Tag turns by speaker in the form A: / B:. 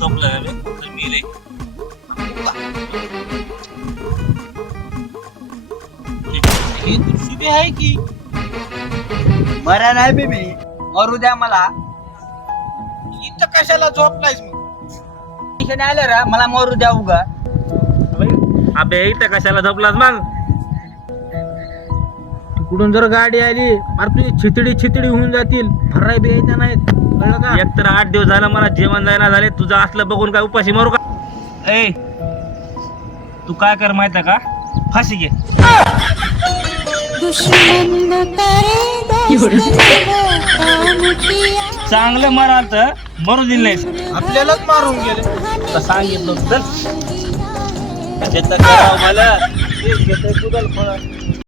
A: झोपलं तर मेले. शुभे आहे की
B: मरा नाही बे मी मरू द्या मला.
A: इथं कशाला झोपलायस मग?
B: टेन्शन आलं रा मला मरू द्या उगा.
A: अबे इथं कशाला झोपलास मग?
C: तिकडून जर गाडी आली अरे तुझी छितडी होऊन जातील. फराय बी यायच्या नाहीत कळलं का?
A: एक तर 8 दिवस झाला मला जेवण जायला झाले. तुझं असलं बघून काय उपाशी मारू का? ए तू काय कर माहित आहे का? फाशी घे. चांगलं माराल तर मरू दिलं नाहीस.
C: आपल्यालाच मारून गेले.
A: तर सांगितलं होतं, चल. त्याचं करावं मला. तेच घेतोय कुदल फळं.